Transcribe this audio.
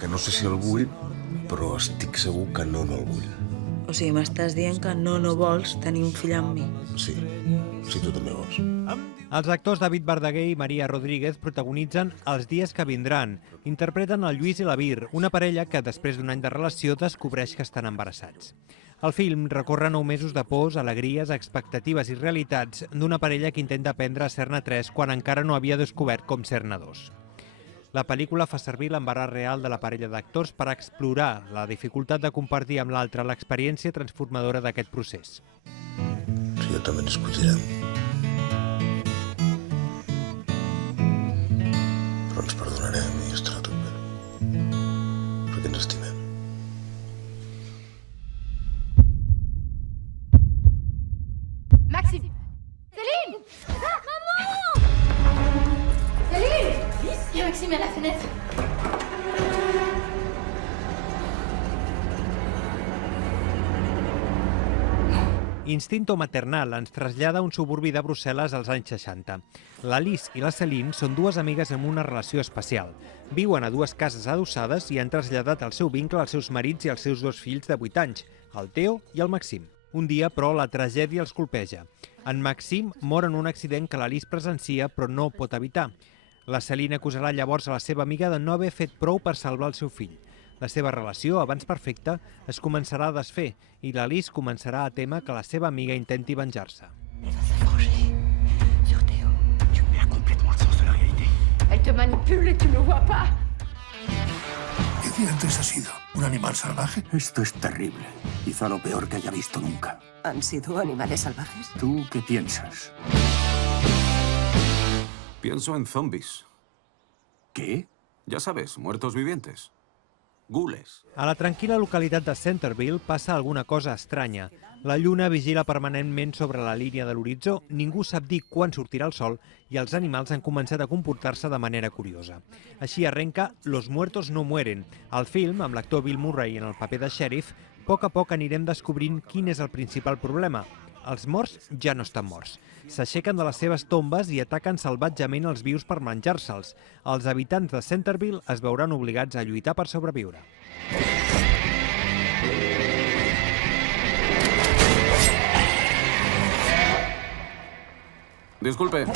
Que no sé si el vull, però estic segur que no el vull. O sigui, m'estàs dient que no vols tenir un fill amb mi. Sí, si tu també vols. Els actors David Verdaguer i Maria Rodríguez protagonitzen Els dies que vindran. Interpreten el Lluís i la Vir, una parella que després d'un any de relació descobreix que estan embarassats. El film recorre 9 mesos de pors, alegries, expectatives i realitats d'una parella que intenta aprendre a ser-ne 3 quan encara no havia descobert com ser-ne 2. La pel·lícula fa servir l'embaràs real de la parella d'actors per explorar la dificultat de compartir amb l'altre l'experiència transformadora d'aquest procés. Si jo també discutirem. Però ens perdonarem i estarà tot bé. Perquè ens estimem. Maxime! Céline! Maman! Céline! Il y a Maxime à la fenêtre. Instinto maternal ens trasllada a un suburbi de Brussel·les als anys 60. L'Alice i la Céline són dues amigues amb una relació especial. Viuen a dues cases adossades i han traslladat el seu vincle als seus marits i als seus 2 fills de 8 anys, el Theo i el Maxim. Un dia, però, la tragèdia els colpeja. En Maxim mor en un accident que l'Alice presencia però no pot evitar. La Céline acusarà llavors a la seva amiga de no haver fet prou per salvar el seu fill. La seva relació, abans perfecta, es començarà a desfer i l'Alice començarà a témer que la seva amiga intenti venjar-se. Elle va se venger sur Théo. Tu perds complètement le sens de la réalité. Elle te manipule et tu ne vois pas. ¿Qué diantres ha sido? ¿Un animal salvaje? Esto es terrible. Quizá lo peor que haya visto nunca. ¿Han sido animales salvajes? ¿Tú qué piensas? Pienso en zombies. ¿Qué? Ya sabes, muertos vivientes. Gules. A la tranquil·la localitat de Centerville passa alguna cosa estranya. La lluna vigila permanentment sobre la línia de l'horitzó, ningú sap dir quan sortirà el sol i els animals han començat a comportar-se de manera curiosa. Així arrenca Los muertos no mueren. Al film, amb l'actor Bill Murray en el paper de xèrif, a poc anirem descobrint quin és el principal problema. Els morts ja no estan morts. S'aixequen de les seves tombes i ataquen salvatgement els vius per menjar-se'ls. Els habitants de Centerville es veuran obligats a lluitar per sobreviure. Disculpe.